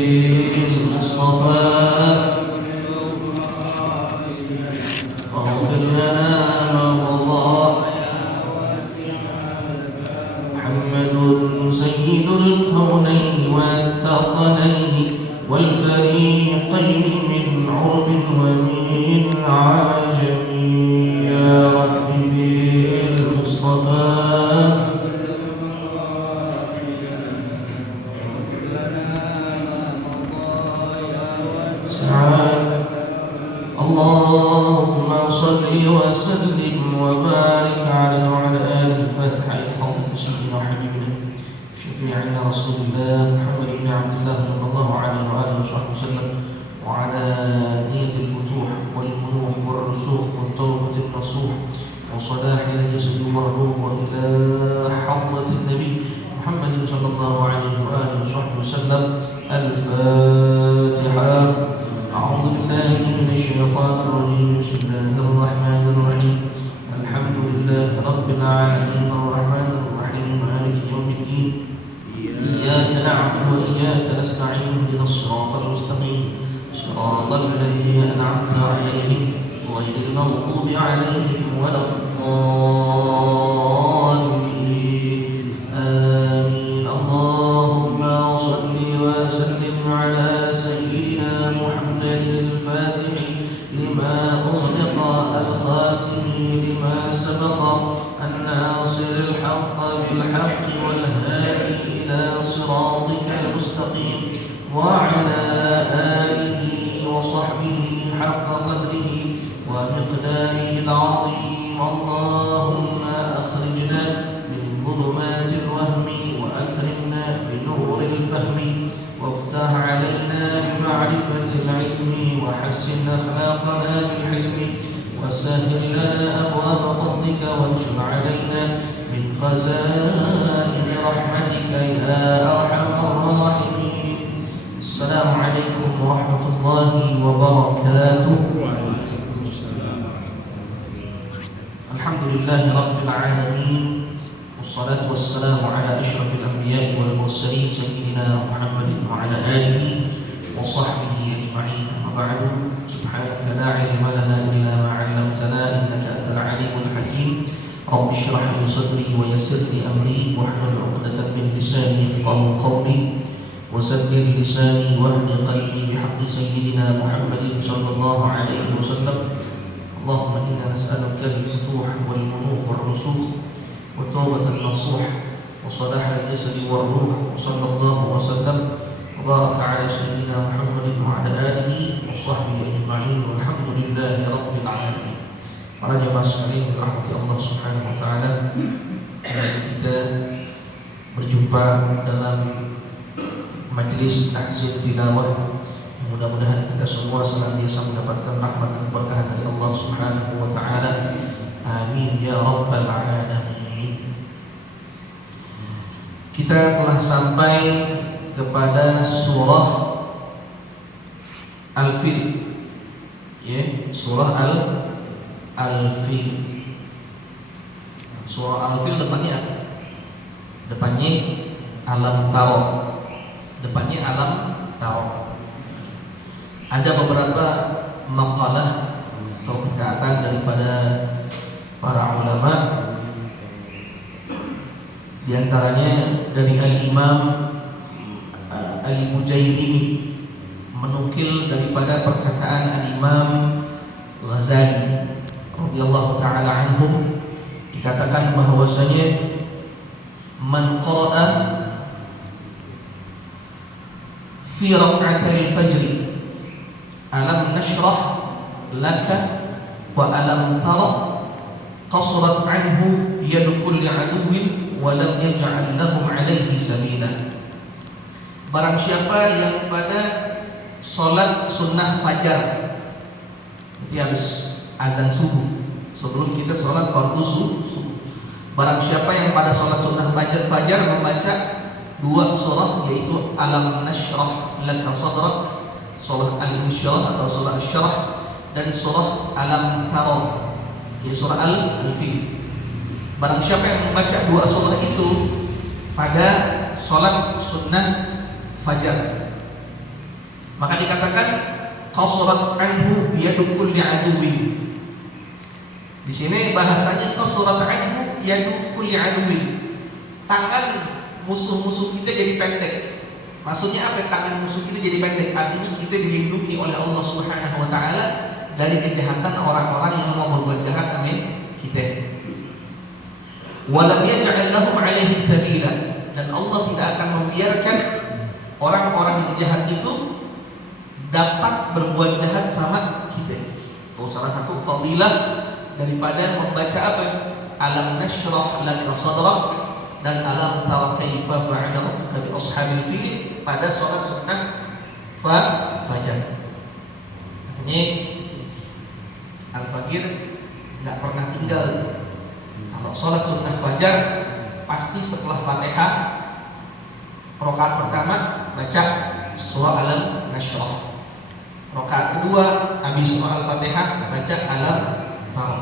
المصطفى واغفر لنا ما مضى. محمد سيد الكونين والثقلين والفريقين من عرب ومن عجم. يا رب بالمصطفى اللهم صل وسلم وبارك عليه وعلى آله. الفاتحة إلى حضرة سيدنا وحبيبنا شفيعنا رسول الله محمد بن عبد الله صلى الله عليه وآله وصحبه وسلم، وعلى نية الفتوح والمنوح والرسوخ والتوبة النصوح وصلاح الجسد والروح، وإلى حضرة النبي محمد صلى الله عليه وآله وصحبه وسلم. الفاتحة. أعوذ بالله من الشيطان الرجيم. بسم الله الرحمن الرحيم. الحمد لله رب العالمين الرحمن الرحيم مالك يوم الدين. إياك نعبد وإياك نستعين. اهدنا الصراط المستقيم صراط الذين أنعمت عليهم غير المغضوب عليهم ولا الضالين. آمين. اللهم صل وسلم على سيدنا محمد الفاتح لما أغلق الخاتم لما سبق الناصر الحق بالحق والهادي إلى صراطك المستقيم، وعلى آله وصحبه حق قدره ومقداره العظيم. اللهم أخرجنا من ظلمات الوهم وأكرمنا بنور الفهم، وافتح علينا بمعرفة العلم، وحسن أخلاقنا بالحلم، وسهل لنا أبواب فضلك، وانشر علينا من خزائن رحمتك يا أرحم الراحمين. السلام عليكم ورحمة الله وبركاته. الحمد لله رب العالمين، والصلاة والسلام على أشرف الأنبياء والمرسلين سيدنا محمد وعلى آله وصحبه أجمعين. وبعد، سبحانك لا علم لنا إلا ما علمتنا إنك أنت العليم الحكيم. رب اشرح لي صدري ويسر لي أمري واحلل عقدة من لساني يفقهوا قولي، وسدد لساني واهد قلبي بحق سيدنا محمد صلى الله عليه وسلم. اللهم إنا نسألك الفتوح والمنوح والرسوخ والتوبة النصوح وصلاح الجسد والروح، وصلى الله وسلم وبارك على سيدنا محمد وعلى آله وصحبه أجمعين، والحمد لله رب العالمين. Para jemaah sekalian dirahmati Allah Subhanahu wa taala, kita berjumpa dalam majelis tahzib tilawah. Mudah-mudahan kita semua senantiasa mendapatkan rahmat dan berkah dari Allah Subhanahu wa taala. Amin ya rabbal alamin. Kita telah sampai kepada surah Al-Fil. Ya, surah Al-Fil. Surah Al-Fil depannya apa? Depannya Alam Taro. Depannya Alam Taro. Ada beberapa maqalah atau perkataan daripada para ulama, di antaranya dari Al-Imam Al-Mujairimi menukil daripada perkataan Al-Imam Ghazali radhiyallahu taala anhum, dikatakan bahwasanya man qara'a fi rak'atil fajr alam nashrah laka wa alam tara qasrat anhu yadu kulli aduwwin wa lam yaj'al lahum alaihi sabila. Barang siapa yang pada sholat sunnah fajar, itu habis azan subuh, sebelum kita sholat fardu subuh, barang siapa yang pada sholat sunnah fajar membaca dua surah, yaitu alam nashrah laka sadrak, surah al-insyirah atau surah al-syarah, dan surah alam tara, yaitu surah al-fil. Barang siapa yang membaca dua surah itu pada sholat sunnah fajar, Maka dikatakan qasurat anhu yadu kulli aduwin. Di sini bahasanya qasurat anhu yadu kulli aduwin. Tangan musuh-musuh kita jadi pendek. Maksudnya apa? Tangan musuh kita jadi pendek. Artinya kita dilindungi oleh Allah Subhanahu wa taala dari kejahatan orang-orang yang mau berbuat jahat amin kita. Wa lam yaj'al lahum 'alaihi sabila, dan Allah tidak akan membiarkan orang-orang yang jahat itu dapat berbuat jahat sama kita. Oh, salah satu fadilah daripada membaca apa? Alam nashrah laka sadrak dan alam tara kaifa fa'ala rabbuka bi ashabil fil pada salat sunnah fajar. Ini al-fajr enggak pernah tinggal. Kalau salat sunnah fajar pasti setelah Fatihah rakaat pertama baca surah Alam Nashrah. Rakaat kedua habis surah Al-Fatihah baca Alam Tara.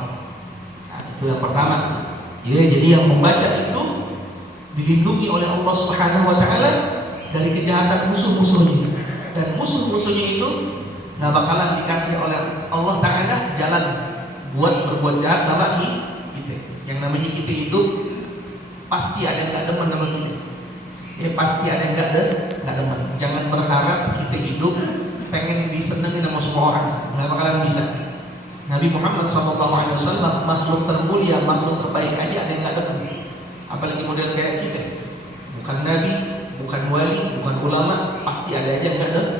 Nah, itu yang pertama. Ya, jadi yang membaca itu dilindungi oleh Allah Subhanahu wa taala dari kejahatan musuh-musuhnya. Dan musuh-musuhnya itu enggak bakalan dikasih oleh Allah taala jalan buat berbuat jahat sama kita. Yang namanya kita hidup pasti ada enggak demen sama kita. Ya pasti ada enggak demen. Jangan berharap kita hidup pengen disenangi sama semua orang. Enggak bakalan bisa. Nabi Muhammad SAW makhluk termulia, makhluk terbaik aja ada yang enggak demen. Apalagi model kayak kita. Bukan nabi, bukan wali, bukan ulama, pasti ada aja yang enggak demen.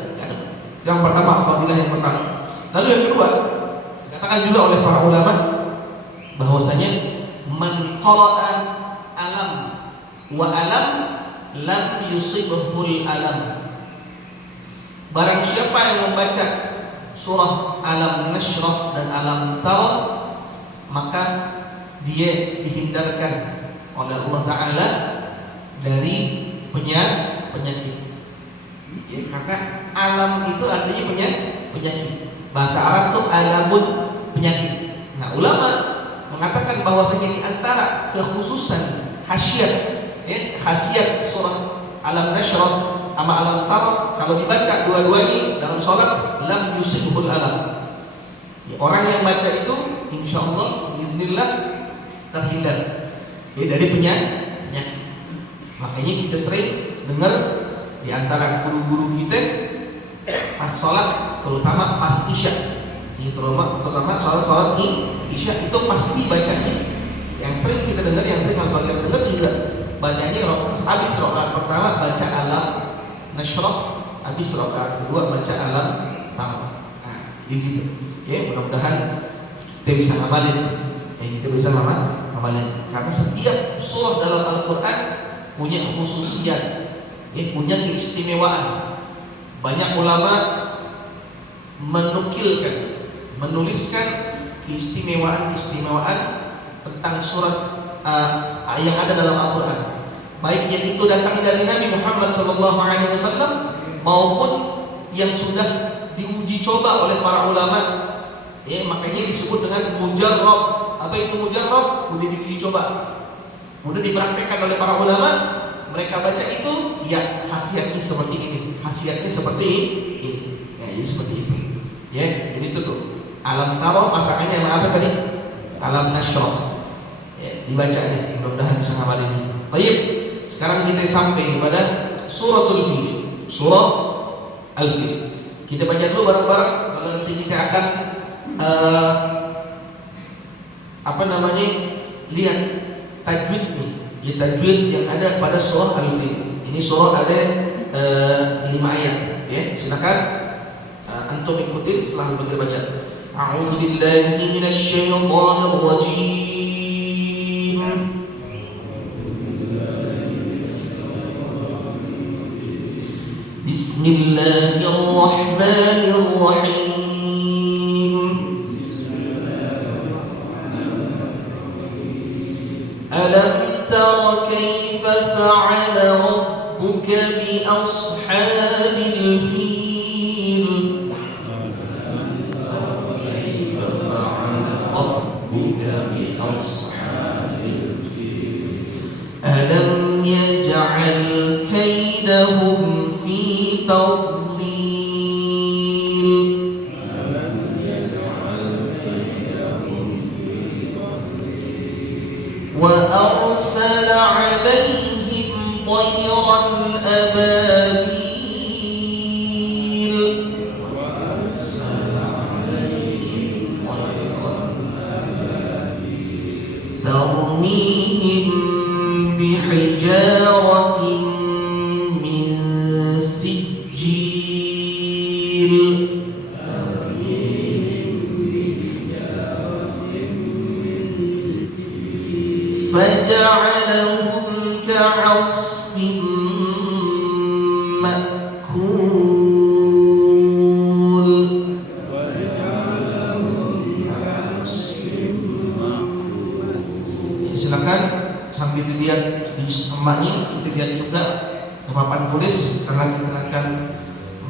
Yang pertama, fadilah yang pertama. Lalu yang kedua, dikatakan juga oleh para ulama bahwasanya man qara'a alam wa alam lam yusibhul alam. Barang siapa yang membaca surah Alam Nashrah dan Alam Tara, maka dia dihindarkan oleh Allah Ta'ala dari penyakit. Ya, karena alam itu artinya penyakit. Bahasa Arab itu alamun, penyakit. Nah, ulama mengatakan bahwasanya di antara kekhususan khasiat, khasiat surah Alam Nashrah sama Alam Tara kalau dibaca dua-duanya dalam sholat lam yusibhul alam. Ya, orang yang baca itu insyaallah bismillah terhindar dari penyakit. Makanya kita sering dengar di antara guru-guru kita pas sholat, terutama pas isya, terutama sholat isya itu pasti bacanya. Yang sering kita dengar, yang sering al-Fatihah dengar juga bacanya habis rakaat pertama baca Alam Nashrah, habis rakaat kedua baca Alam Tara. Nah, gitu. Ya, mudah-mudahan kita bisa ngamalin. Kita bisa ngamalin. Karena setiap surah dalam Al-Qur'an punya khususiat, punya keistimewaan. Banyak ulama menuliskan keistimewaan tentang surat yang ada dalam Al-Qur'an. Baik yang itu datang dari Nabi Muhammad SAW maupun yang sudah diuji coba oleh para ulama. Makanya disebut dengan mujarrab. Apa itu mujarrab? Udah diuji coba, udah dipraktekkan oleh para ulama. Mereka baca itu, ya khasiatnya seperti ini, khasiatnya seperti ini. Ya, jadi seperti itu. Ya, jadi itu tuh. Alam Tara pasangannya sama apa tadi? Alam Nashrah. Ya, dibacanya. Mudah-mudahan bisa ngamalin. Baik. Sekarang kita sampai kepada suratul Fil. Surah Al-Fil. Kita baca dulu bareng-bareng. Kalau nanti kita akan lihat tajwidnya. Ya, tajwid yang ada pada surah Al-Fil. Ini surah ada 5 ayat. Ya, silakan antum ikutin setelah kita baca. A'udzu billahi minasy syaithanir rajim. Bismillahirrahmanirrahim. Alam tara kaifa fa'ala rabbuka bi ashabil fil. Kaifa fa'ala rabbuka bi ashabil fil. Alam yaj'al kaidahum في تضليل فجعلهم كعصف مأكول. Silakan sambil dilihat di emaknya, kita lihat juga di papan tulis karena kita akan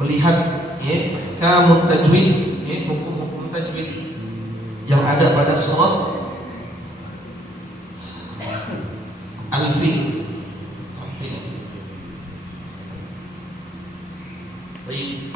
melihat ahkam tajwid, hukum-hukum tajwid yang ada pada surat Al-Fil. Baik.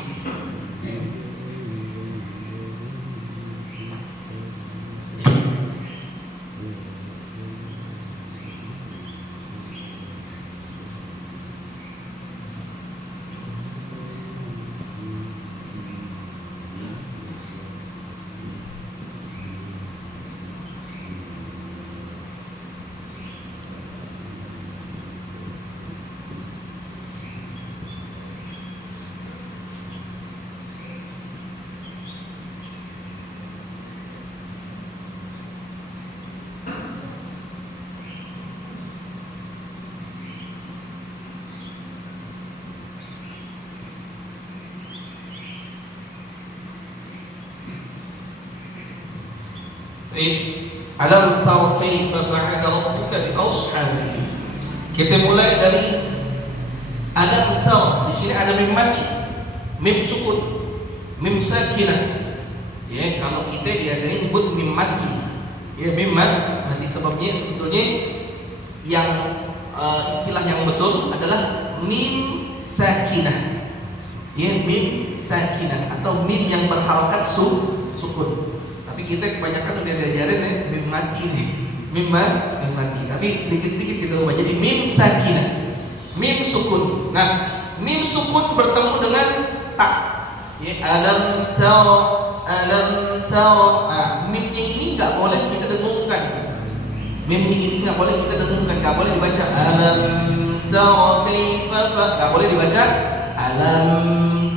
Alam tara kaifa fa'ala rabbuka bi ashabil fil. Kita mulai dari alam tara. Di sini ada mim mati, mim sukun, mim sakinah. Ya, kalau kita biasanya nyebut mim mati. Ya, mim mati sebabnya sebetulnya yang istilah yang betul adalah mim sakinah. Ya, mim sakinah atau mim yang berharakat sukun. Tapi kita kebanyakan udah diajarin ya mim mati nih, mim mati. Tapi sedikit-sedikit kita ubah jadi mim sakinah, mim sukun. Nah, mim sukun bertemu dengan ta. Ya, alam tara. Nah, mimnya ini nggak boleh kita dengungkan. Mimnya ini nggak boleh kita dengungkan, nggak boleh dibaca alam tara kaifa, nggak boleh dibaca alam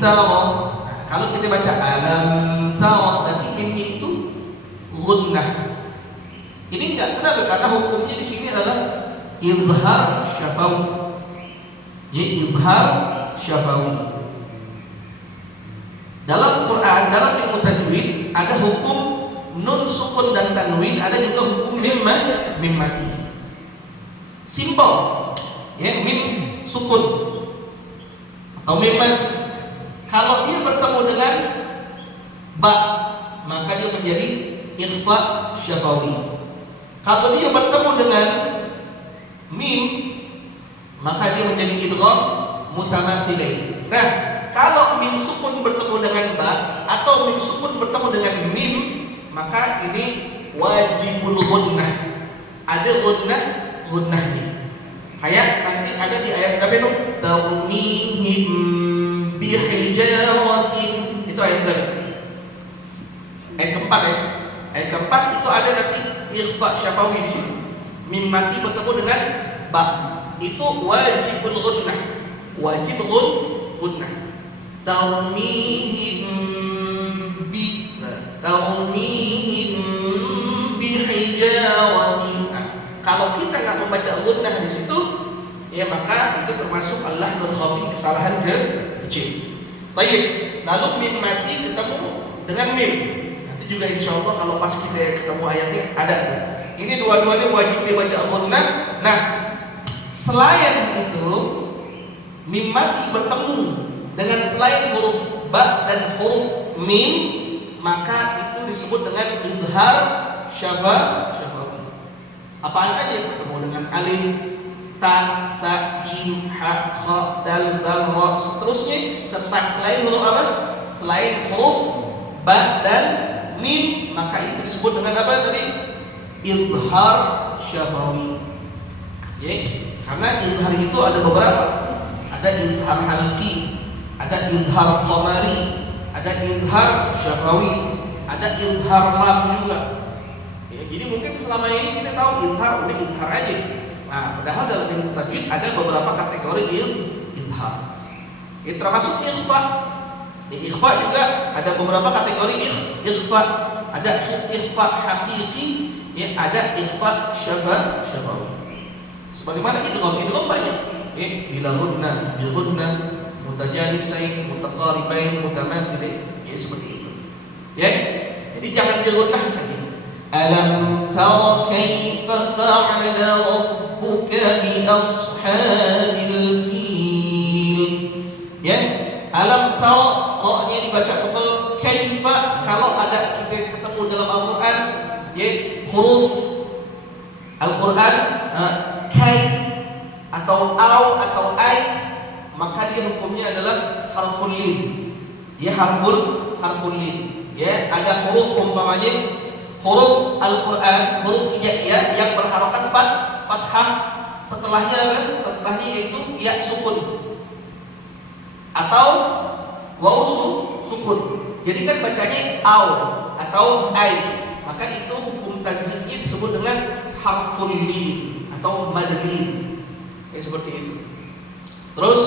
tara. Nah, kalau kita baca alam tara, nanti mimnya itu gunnah. Ini enggak, kenapa? Karena hukumnya di sini adalah izhar syafawi. Ya, izhar syafawi. Dalam Quran, dalam ilmu tajwid ada hukum nun sukun dan tanwin, ada juga hukum mim mati. Simple. Ya, mim sukun atau mim mati. Kalau dia bertemu dengan ba, maka dia menjadi ikhfa syafawi. Kalau dia bertemu dengan mim, maka dia menjadi idgham mutamathilain. Nah, kalau mim sukun bertemu dengan ba atau mim sukun bertemu dengan mim, maka ini wajibul gunnah. Ada gunnahnya. Kayak nanti ada di ayat berapa itu? Tarmihim bihijaratin. Itu ayat berapa? Ayat keempat ya. Ayat keempat itu ada nanti ikhfa syafawi di situ. Mim mati bertemu dengan ba. Itu wajibul gunnah. Wajib gunnah. Tarmihim bihijaratin. Kalau kita nggak membaca gunnah di situ, ya maka itu termasuk Allahul khafi, kesalahan kecil. Baik, lalu mim mati ketemu dengan mim. Juga insya Allah kalau pas kita ketemu ayatnya ada tuh. Ini dua-duanya wajib dibaca gunnah. Nah, selain itu mim mati bertemu dengan selain huruf ba dan huruf mim, maka itu disebut dengan izhar syafawi. Apaan aja bertemu dengan alif, ta, sa, jim, ha, kha, dal, ra, seterusnya serta selain huruf apa? Selain huruf ba dan mim, maka itu disebut dengan apa tadi? Izhar syafawi. Ya, karena izhar itu ada beberapa. Ada izhar halqi, ada izhar qamari, ada izhar syafawi, ada izhar lam juga. Ya, jadi mungkin selama ini kita tahu izhar udah izhar aja. Nah, padahal dalam ilmu tajwid ada beberapa kategori izhar. Itu termasuk ikhfa. Di ikhfa juga ada beberapa kategori ikhfa. Ada ikhfa hakiki, ya, ada ikhfa syafawi. Sebagaimana idgham banyak, ya, bila ghunna, mutajalisain, mutaqaribain, mutamathilain, ya seperti itu. Ya. Jadi jangan dighunnahkan. Alam tara kaifa fa'ala rabbuka bi ashabil fil. Ya. Alam tara, ra-nya dibaca tebal, kaifa kalau ada kita ketemu dalam Al-Qur'an, ya, huruf Al-Qur'an kai atau au atau ai, maka dia hukumnya adalah harful lin. Ya, harful lin. Ya, ada huruf umpamanya huruf Al-Qur'an, huruf hijaiyah yang berharokat fathah, setelahnya yaitu ya sukun atau waw sukun. Jadi kan bacanya au atau ai, maka itu hukum tajwidnya disebut dengan harful lin atau mad lin. Ya, seperti itu. Terus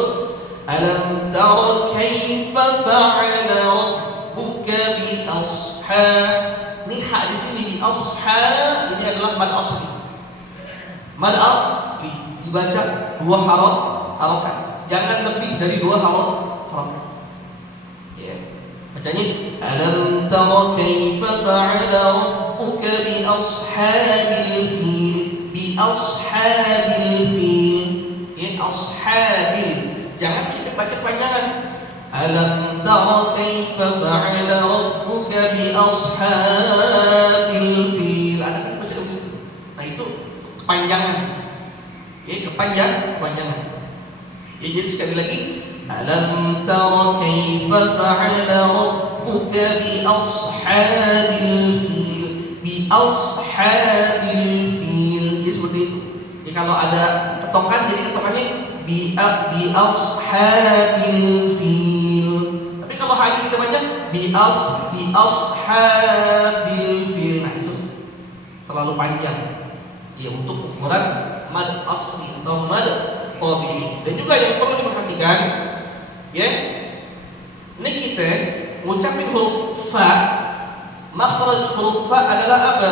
alam tara kaifa fa'ala rabbuka bi ashab. Ini hak di sini di ashab, ini adalah mad asli. Mad asli dibaca dua harokat. Jangan lebih dari dua harokat. Ya. Bacanya alam tara kaifa fa'ala rabbuka bi ashabil fil. Bi ashabil fil. Ya, ashabil. Jangan kita baca panjangan. Alam tara kaifa fa'ala rabbuka bi ashabil fil. Ada kan baca begitu. Nah, itu kepanjangan. Ya, kepanjangan. Ya, jadi sekali lagi, alam tara kaifa fa'ala rabbuka bi ashabil fil. Bi ashabil fil. Jadi seperti itu. Jadi kalau ada ketokan, jadi ketokannya bi ashabil fil. Tapi kalau hari kita baca bi ashabil fil, nah itu terlalu panjang. Ya, untuk ukuran mad asli atau mad tabi'i. Dan juga yang perlu diperhatikan, ya, ini kita ngucapin huruf fa, makhraj huruf fa adalah apa?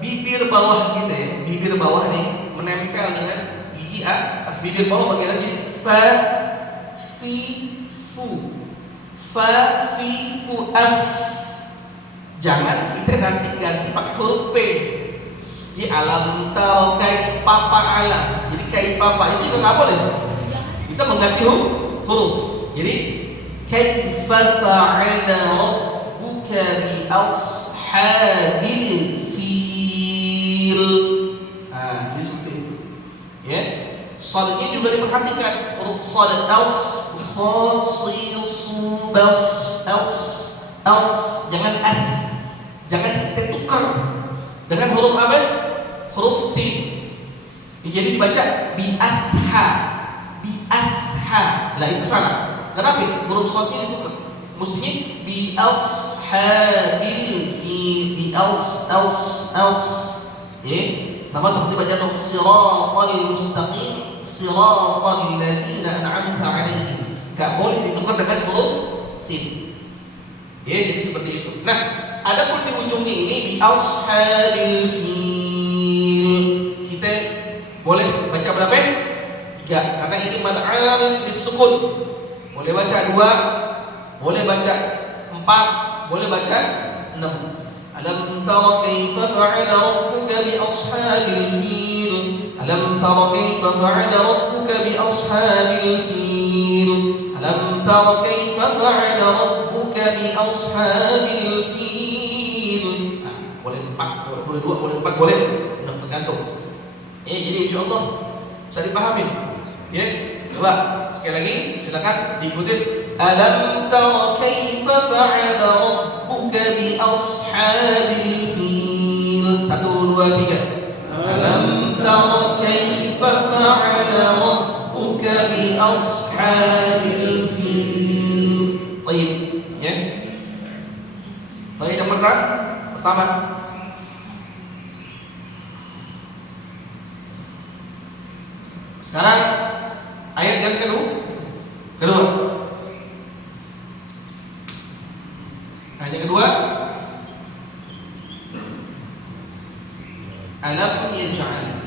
Bibir bawah kita, ya, bibir bawah nih menempel dengan gigi atas bibir bawah bagian lagi. Fa fi fu, fa fi fu af. Jangan kita nanti ganti pakai huruf p. Di alam tara kaifa fa'ala. Jadi kaifa fa itu juga nggak boleh. Kita mengganti huruf. Jadi kaifa fa'ala rabbuka bi ashabil fil. Jadi seperti itu. Ya. Sadnya juga diperhatikan. Huruf sad sin su bas jangan as. Jangan kita tukar dengan huruf apa? Huruf sin. Jadi dibaca bi asha. Lah itu salah. Kenapa? Huruf shadnya ditukar. Mestinya bi ashabil fi bi ya, sama seperti bacaan siratal mustaqim, siratal ladzina an'amta 'alaihim. Enggak boleh ditukar dengan huruf sin. Ya, jadi seperti itu. Nah, adapun di ujungnya ini di ashabil fil, kita boleh baca berapa? 3, karena ini mad 'arid disukun. Boleh baca 2, boleh baca 4, boleh baca 6. Alam tara kaifa fa'ala rabbuka bi ashabil fil. Alam tara kaifa fa'ala rabbuka bi ashabil fil. Alam tara kaifa fa'ala rabbuka bi ashabil fil. Boleh 4, boleh 2, boleh 4, boleh. Tergantung. Jadi insyaallah bisa dipahami. Ya, coba sekali lagi silakan diikuti. Alam tara kaifa fa'ala rabbuka bi ashabil fil. 1, 2, 3. Alam tara kaifa fa'ala rabbuka bi ashabil fil. Baik, ya. Baik, yang pertama. Sekarang ayat yang kedua. Yang kedua, alam yaj'al.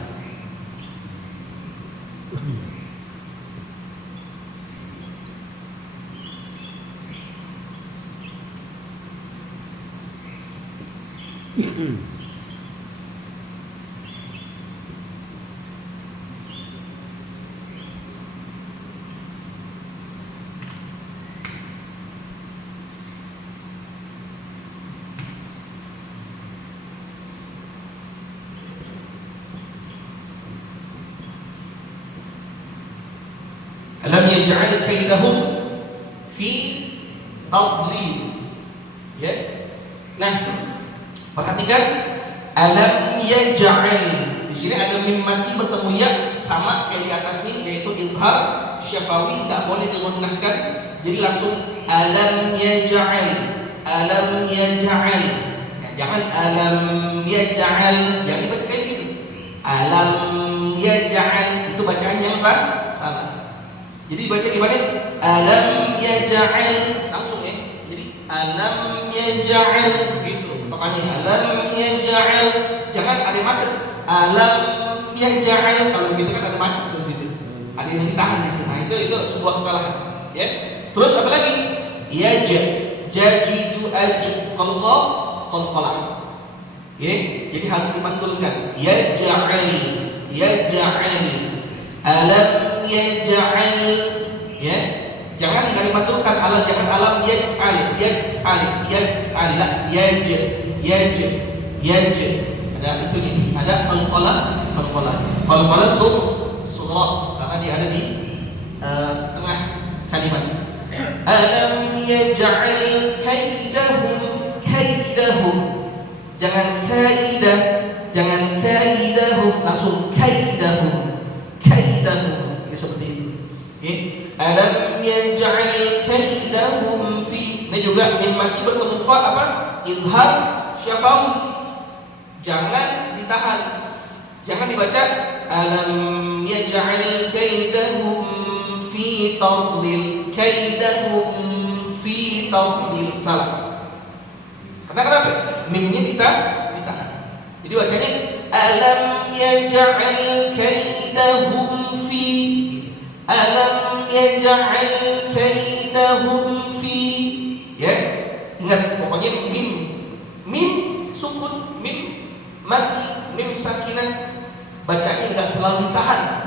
Alam yaj'al kaidahum fi tadlil. Ya. Nah, perhatikan alam yaj'al. Di sini ada mim mati bertemu ya sama kayak di atas ini, yaitu izhar syafawi, enggak boleh digunakan. Jadi langsung alam yaj'al. Alam yaj'al. Ya, jangan alam yaj'al. Jangan dibaca kayak gitu. Alam yaj'al itu bacaan yang salah. Jadi baca gimana? Alam yaj'al, langsung ya. Jadi alam yaj'al gitu. Tokannya alam yaj'al. Jangan ada macet. Alam yaj'al, kalau begitu kan ada macet di situ. Ada yang ditahan di situ. Nah, itu sebuah kesalahan, ya. Terus apa lagi? Jajidu qalqalah. Ya, jadi harus dipantulkan. Yaj'al. Alam yaj'al, ya, jangan enggak dimaturkan alam, jangan alam yaj'al la ada itu nih, ada qalqalah sughra karena dia ada di tengah kalimat. Alam yaj'al kaidahum, jangan kaidahum, langsung kaidahum seperti itu. Okay. Alam yaj'al kaidahum fi. Ini juga min mati bertemu fa apa? Izhar syafawi. Jangan ditahan. Jangan dibaca alam yaj'al kaidahum fi tadlil. Kaidahum fi tadlil. Salah. Kenapa? Mimnya ditahan. Jadi bacanya alam yaj'al kaidahum fi. Alam yaj'al kaidahum fi. Ya, ingat pokoknya mim sukun, mim mati, mim sakinah. Bacanya enggak selalu ditahan,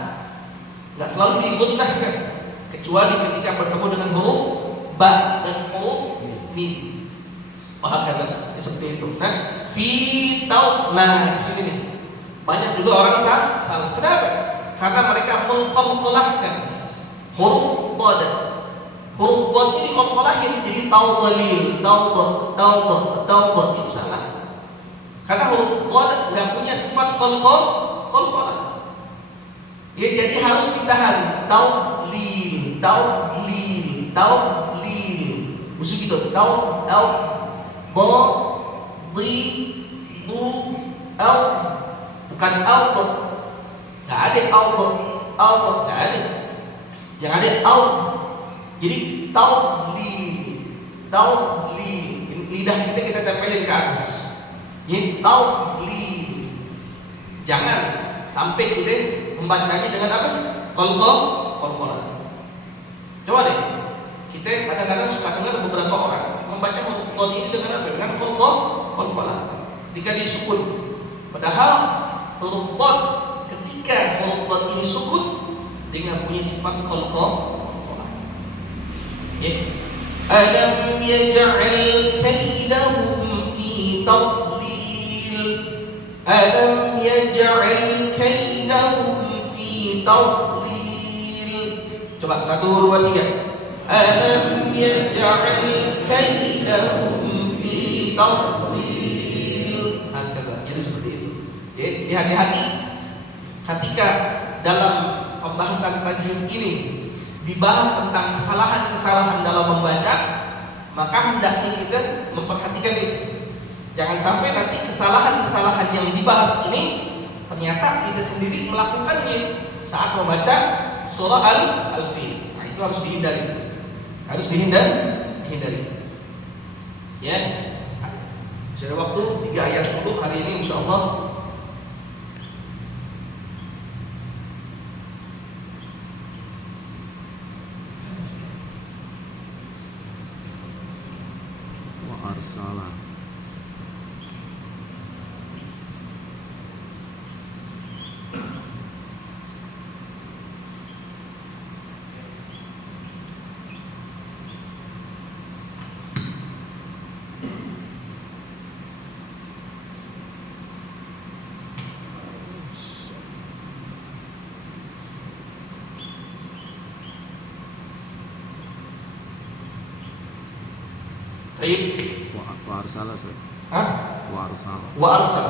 enggak selalu digunakan, kecuali ketika bertemu dengan huruf ba dan huruf mim. Bahkan seperti itu. Nah, fi taud. Nah, di sini nih banyak juga orang salah. Kenapa? Karena mereka mengqalqalahkan huruf dad. Huruf dad ini qalqalahin jadi tawdalil, tawd itu salah. Karena huruf dad enggak punya sifat qalqalah. Ya, jadi harus ditahan. Tawdlil. Mesti gitu. Taud bukan aud. Enggak ada aud, enggak ada. Yang ada aud. Jadi tawdlil. Lidah kita tempelin ke atas. Ini tawdlil. Jangan sampai kita membacanya dengan apa? Qalqalah. Coba deh. Kita kadang-kadang suka dengar beberapa orang membaca huruf dad ini dengan apa? Dengan qalqalah. Ketika disukun. Padahal huruf dad ketika huruf dad ini sukun dengan punya sifat qalqalah. Ya. Alam yaj'al kaidahum fi tadlil. Alam yaj'al kaidahum fi tadlil. Coba 1, 2, 3. Alam yaj'al kaidahum fi tadlil. Jadi seperti itu. Jadi hati-hati ketika dalam pembahasan tajwid ini dibahas tentang kesalahan-kesalahan dalam membaca, maka hendaknya kita memperhatikan itu. Jangan sampai nanti kesalahan-kesalahan yang dibahas ini ternyata kita sendiri melakukannya saat membaca surah Al-Fil. Nah, itu harus dihindari. Ya. Sudah waktu 3 ayat dulu hari ini insyaallah. Arsala. Baik. Wa arsala. Hah? Wa arsala. Wa arsal.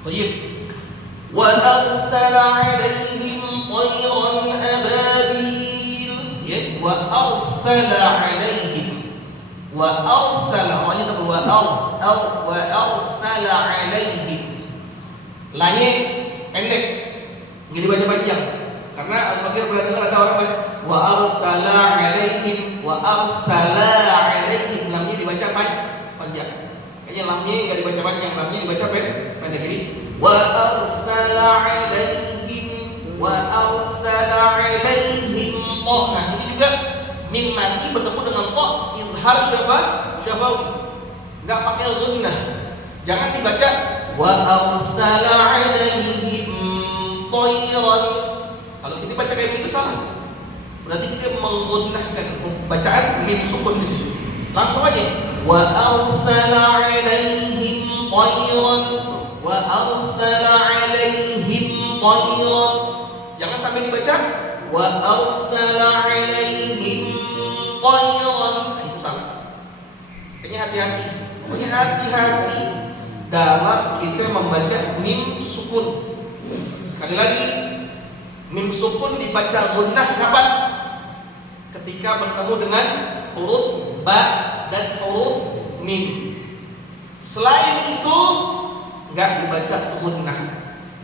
طيب وأرسل عليهم طيرا أبابيل وأرسل عليهم وأرسل وأرسل عليهم lanya pendek jadi baca panjang karena Al-Fakir pernah dengar ada orang baca wa arsala alaihim lamnya dibaca panjang kayaknya lamnya enggak dibaca panjang lamnya dibaca pendek jadi wa arsala alaihim nah ini juga mim mati bertemu dengan ta izhar syafawi enggak pakai gunnah jangan dibaca wa arsala alaihim tayran kalau kita baca kayak gitu salah berarti kita menggunnahkan bacaan mim sukun di situ langsung aja wa arsala alaihim tayran jangan sampai dibaca wa arsala alaihim tayran itu salah kayaknya hati-hati pokoknya hati-hati dalam kita membaca mim sukun. Sekali lagi, mim sukun dibaca gunnah kapan? Ketika bertemu dengan huruf ba dan huruf mim. Selain itu enggak dibaca gunnah,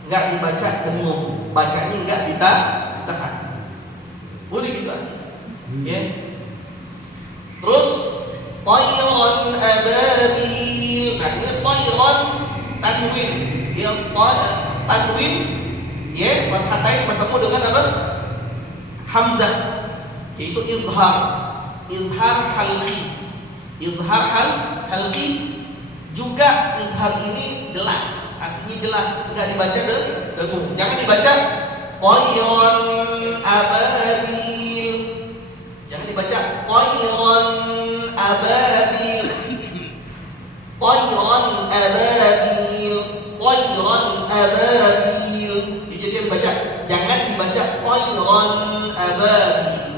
enggak dibaca dengung, bacanya enggak ditahan. Boleh gitu aja. Ya. Terus tayran ababil. Nah, ini tayran tanwin. Dia tanwin ya, fathatain bertemu dengan apa? Hamzah. Yaitu izhar halqi. Juga izhar ini jelas, artinya jelas, enggak dibaca dengung. Jangan dibaca tayran ababil. Jangan dibaca tayran ababil. Jadi dia baca, jangan dibaca tayran ababil.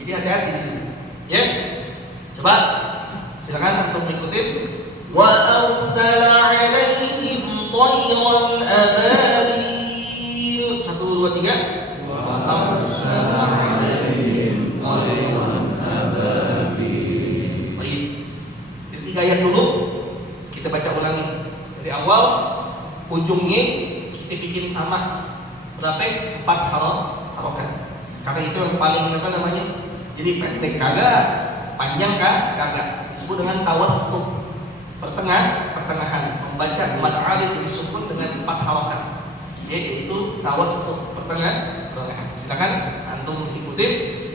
Jadi hati-hati di sini. Ya. Coba silakan untuk mengikuti. Wa arsala alaihim tayran ababil. 1 2 3. Wa arsala alaihim tayran ababil. Baik. Jadi 3 ayat dulu kita baca ulangi dari awal ujungnya kita bikin sama berapa 4 harokat karena itu yang paling apa namanya jadi pendek kagak panjang kagak disebut dengan tawassut pertengahan membaca mad alif disukun dengan 4 harokat yaitu tawassut pertengahan silakan antum ikutin.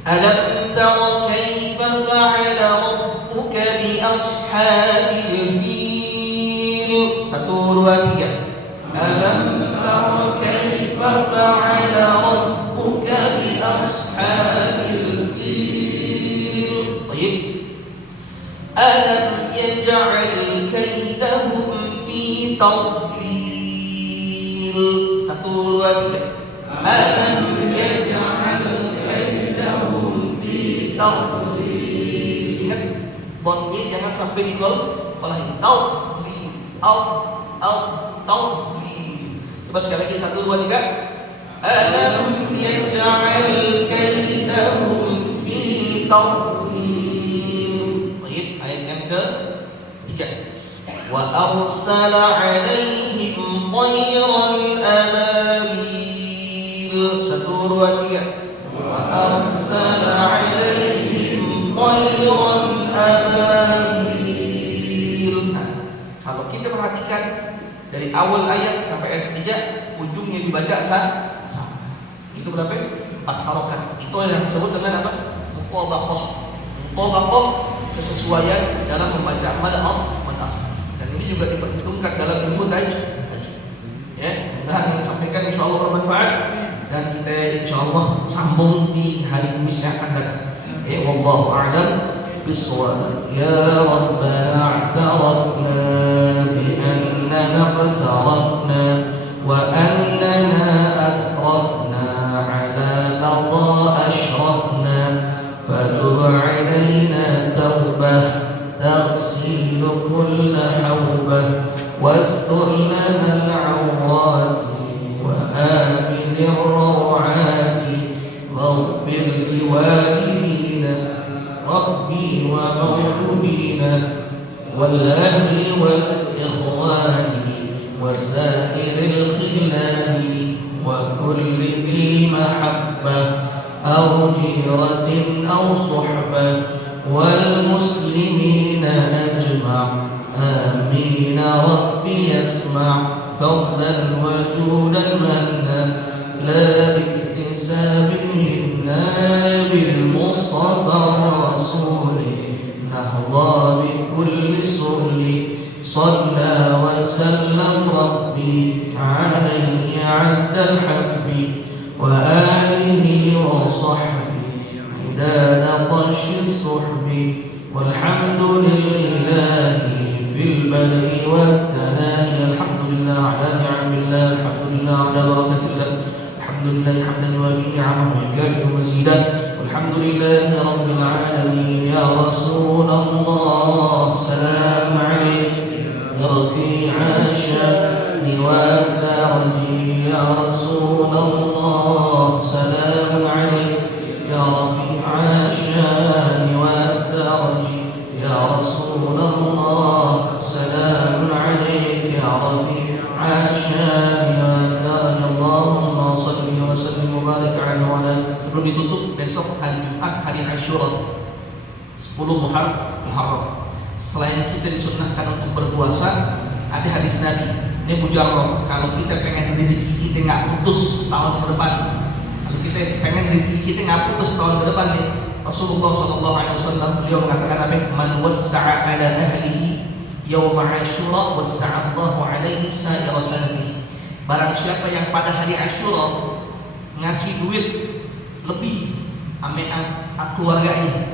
Alam tara kaifa fa'ala rabbuka bi ashabil fil 1 2 3 Alam tara kaifa fa'ala rabbuka bi ashabil fil Baik Alam yaj'al kaidahum fi tadlil 1 2 3 Alam yaj'al ingat bonnya jangan sampai dikolahin tadlil coba sekali lagi 1 2 3 alam yaj'al kaidahum fi tadlil. Baik ayat yang ke 3 وأرسل عليهم طيرا أبابيل. 1, 2, 3. وأرسل عليهم طيرا أبابيل. Nah, kalau kita perhatikan dari awal ayat sampai ayat 3, ujungnya dibaca sama. Itu berapa? 4 harokat. Itu yang disebut dengan apa? Mutabaqah. Mutabaqah, kesesuaian dalam membaca mad asli. Dan ini juga diperhitungkan dalam ilmu tajwid. Ya, mudah-mudahan yang disampaikan insyaallah bermanfaat dan kita insyaallah sambung di hari Kamis yang akan datang. Ya, wallahu a'lam bissawab. Ya Rabbana a'tarafna bi annana qtarafna wa annana asrafna ala laqad ashrafna fatub 'alaina tawbah تغسل كل حوبة واستر لنا العورات وآمن الروعات واغفر لوالدينا ربي ومولودينا والأهل والإخوان وسائر الخلان وكل ذي محبة أو جيرة أو صحبة والمسلمين أجمع آمين ربي يسمع فضلا وجودا منا لا باكتساب منا بالمصطفى الرسول نحظى بكل سهل صلى وسلم ربي عليه عد الحب وآله وصحبه عداد طش الصحب والحمد لله في البدء والثناء الحمد لله على نعم الله الحمد لله على بركة الله الحمد لله حمدا يوافي نعمه ويكافئ مزيدا والحمد لله رب العالمين يا رسول الله سلام عليك يا رفيع الشأن والدرج يا رسول الله سلام عليك يا رفيع الشأن والدرج يا رسول الله سلام عليك يا رفيع الشأن والدرج اللهم صل وسلم وبارك عليه وعلى آله. Sebelum ditutup, besok hari Jumat hari Asyura 10 Muharram. Selain kita disunnahkan untuk berpuasa, ada hadis Nabi. Ini mujarrab. Kalau kita pengen rezeki kita nggak putus tahun ke depan, kalau kita pengen rezeki kita nggak putus tahun ke depan nih, Rasulullah SAW beliau mengatakan apa? Man wassa'a ala ahlihi yawma Asyura wassa'a Allahu alaihi sa'ira sanatihi. Barang siapa yang pada hari Asyura ngasih duit lebih ame keluarganya,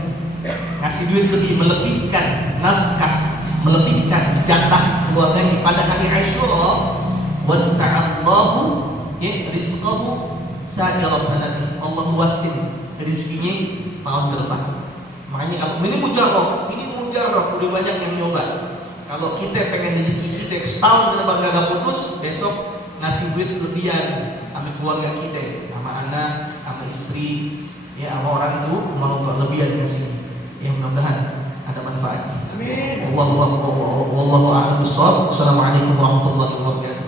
ngasih duit lebih, melebihkan nafkah, melebihkan jatah keluarganya pada hari Asyura, wassa'allahu rizqahu sa'ira sanati. Allah wasin rezekinya setahun ke depan. Makanya kalau ini mujarrab, udah banyak yang nyoba. Kalau kita pengen rezeki kita setahun ke depan gak putus, besok ngasih duit lebihan sama keluarga kita, sama anak, sama istri, ya sama orang itu mau lebihan ngasih. Ya mudah-mudahan ada manfaatnya. Amin. Wallahu a'lam bishawab. Assalamualaikum warahmatullahi wabarakatuh.